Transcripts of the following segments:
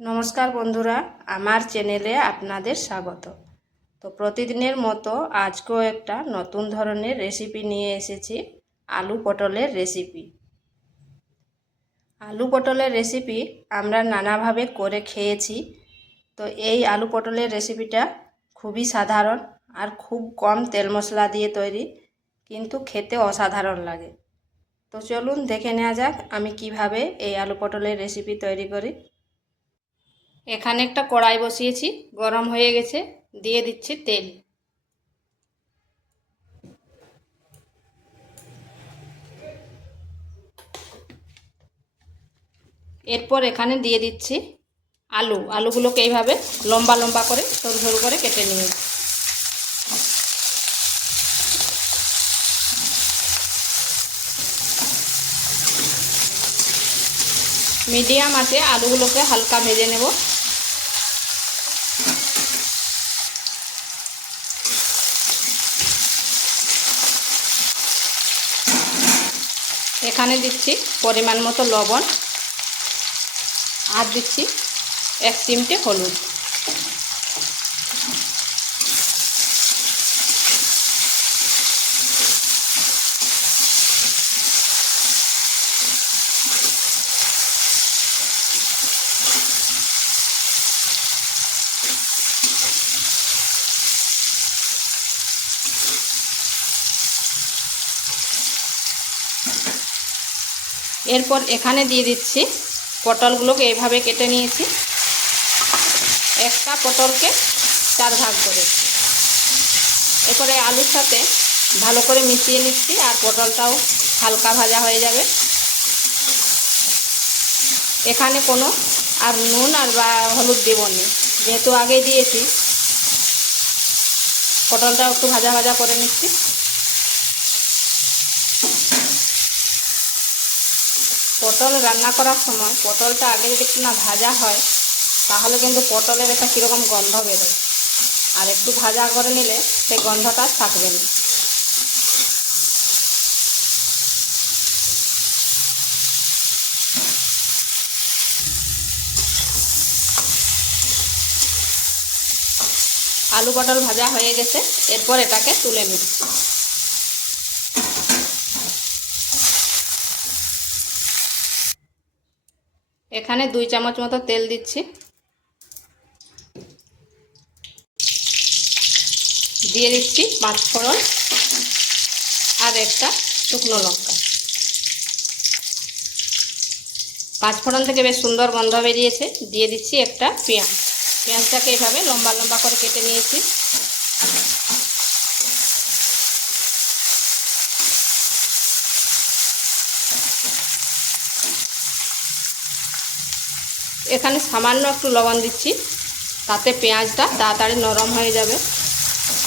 নমস্কার বন্ধুরা, আমার চ্যানেলে আপনাদের স্বাগত। তো প্রতিদিনের মতো আজকেও একটা নতুন ধরনের রেসিপি নিয়ে এসেছি, আলু পটলের রেসিপি। আলু পটলের রেসিপি আমরা নানাভাবে করে খেয়েছি। তো এই আলু পটলের রেসিপিটা খুবই সাধারণ আর খুব কম তেল মশলা দিয়ে তৈরি, কিন্তু খেতে অসাধারণ লাগে। তো চলুন দেখে নেওয়া যাক আমি কিভাবে এই আলু পটলের রেসিপি তৈরি করি। এখানে একটা কড়াই বসিয়েছি, গরম হয়ে গেছে, দিয়ে দিচ্ছি তেল। এরপর এখানে দিয়ে দিচ্ছি আলুগুলোকে এইভাবে লম্বা লম্বা করে সরু সরু করে কেটে নিয়েছি। মিডিয়াম আঁচে আলুগুলোকে হালকা ভেজে নেব। এখানে দিচ্ছি পরিমাণ মতো লবণ আর দিচ্ছি 1 চিমটে হলুদ। এরপর এখানে দিয়ে দিচ্ছি পটলগুলোকে এইভাবে কেটে নিয়েছি। একটা পটলকে 4 ভাগ করেছি। এরপরে আলুর সাথে ভালো করে মিশিয়ে নিচ্ছি, আর পটলটাও হালকা ভাজা হয়ে যাবে। এখানে কোনো আর নুন আর বা হলুদ দেব না, যেহেতু আগে দিয়েছি। পটলটাও একটু ভাজা ভাজা করে নিচ্ছি। পটল রান্না করার সময় পটলটা আগে যদি একটু না ভাজা হয়, তাহলে কিন্তু পটলের একটা কীরকম গন্ধ বেরোয়, আর একটু ভাজা করে নিলে সেই গন্ধটা থাকবে না। আলু পটল ভাজা হয়ে গেছে, এরপর এটাকে তুলে নিচ্ছি। এখানে 2 চামচ মতো তেল দিচ্ছি, দিয়ে দিচ্ছি 5 ফোড়ন আর একটা শুকনো লঙ্কা। 5 ফোড়ন থেকে বেশ সুন্দর গন্ধ বেরিয়েছে। দিয়ে দিচ্ছি একটা পেঁয়াজটাকে এইভাবে লম্বা লম্বা করে কেটে নিয়েছি। এখানে সামান্য একটু লবণ দিচ্ছি, তাতে পেঁয়াজটা তাড়াতাড়ি নরম হয়ে যাবে।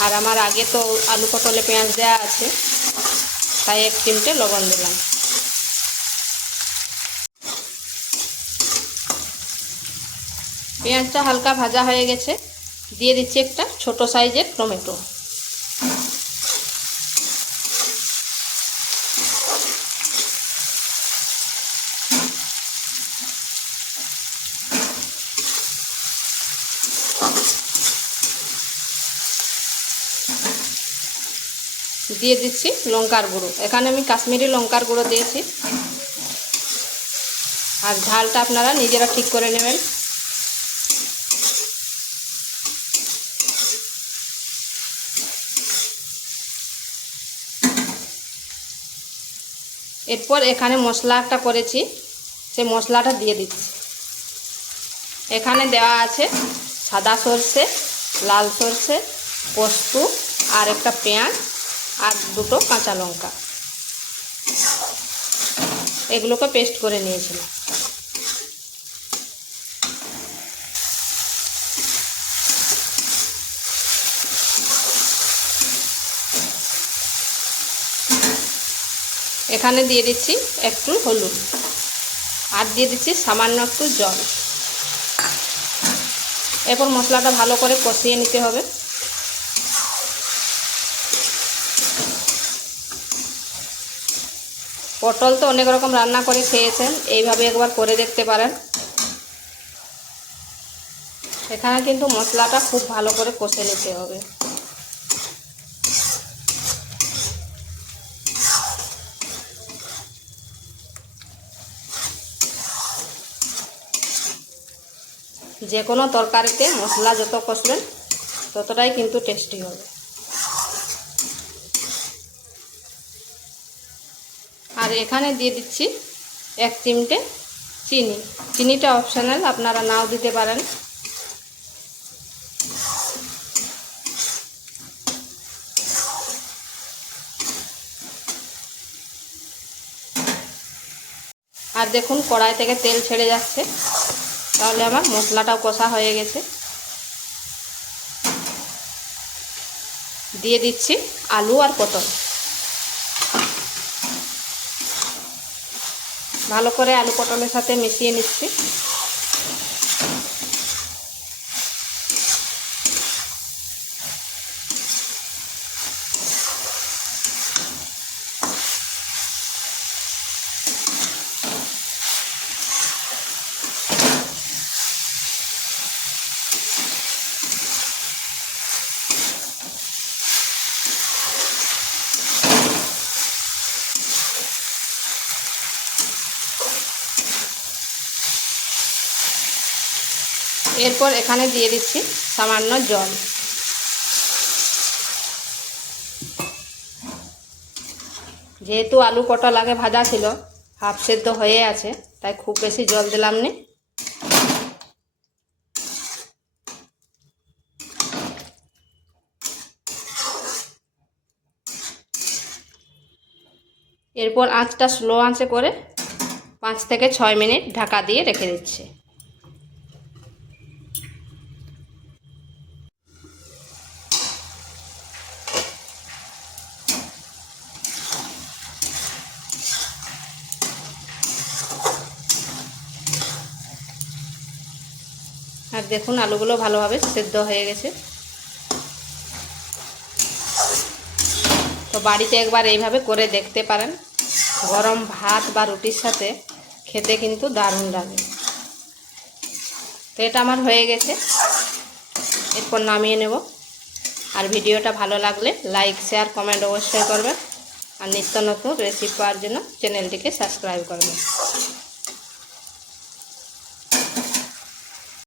আর আমার আগে তো আলু পটলে পেঁয়াজ দেওয়া আছে, তাই 1 চিমটে লবণ দিলাম। পেঁয়াজটা হালকা ভাজা হয়ে গেছে, দিয়ে দিচ্ছি একটা ছোট সাইজের টমেটো। দিয়ে দিচ্ছি লঙ্কার গুঁড়ো। এখানে আমি কাশ্মীরি লঙ্কার গুঁড়ো দিয়েছি, আর ঝালটা আপনারা নিজেরা ঠিক করে নেবেন। এরপর এখানে মশলাটা করেছি, সেই মশলাটা দিয়ে দিচ্ছি। এখানে দেওয়া আছে সাদা সর্ষে, লাল সর্ষে, পোস্ত আর একটা পেঁয়াজ আর 2টো কাঁচা লঙ্কা, এগুলোকে পেস্ট করে নিয়েছিলাম। এখানে দিয়ে দিচ্ছি একটু হলুদ আর দিয়ে দিচ্ছি সামান্য একটু জল। এরপর মশলাটা ভালো করে কষিয়ে নিতে হবে। পটল তো অনেক রকম রান্না করে খেয়েছেন, এইভাবে একবার করে দেখতে পারেন। এখানে কিন্তু মশলাটা খুব ভালো করে কষে নিতে হবে। যে কোনো তরকারিতে মশলা যত কষবেন ততটাই কিন্তু টেস্টি হবে। আর এখানে দিয়ে দিচ্ছি 1 চিমটে চিনি। চিনিটা অপশনাল, আপনারা নাও দিতে পারেন। আর দেখুন কড়াই থেকে তেল ছেড়ে যাচ্ছে, তাহলে আমার মশলাটাও কষা হয়ে গেছে। দিয়ে দিচ্ছি আলু আর পটল। ভালো করে আলু পটলের সাথে মিশিয়ে নিচ্ছি। এরপর এখানে দিয়ে দিচ্ছি সামান্য জল। যেহেতু আলু পটল আগে ভাজা ছিল, হাফ সেদ্ধ হয়ে আছে, তাই খুব বেশি জল দিলাম না। এরপর আঁচটা স্লো আঁচে করে 5 থেকে 6 মিনিট ঢাকা দিয়ে রেখে দিচ্ছি। আর দেখুন আলুগুলো ভালোভাবে সেদ্ধ হয়ে গেছে। তো বাড়িতে একবার এইভাবে করে দেখতে পারেন, গরম ভাত বা রুটির সাথে খেতে কিন্তু দারুণ লাগে। তো এটা আমার হয়ে গেছে, এরপর নামিয়ে নেব। আর ভিডিওটা ভালো লাগলে লাইক শেয়ার কমেন্ট অবশ্যই করবেন। আর নিত্য নতুন রেসিপি পাওয়ার জন্য চ্যানেলটিকে সাবস্ক্রাইব করবেন।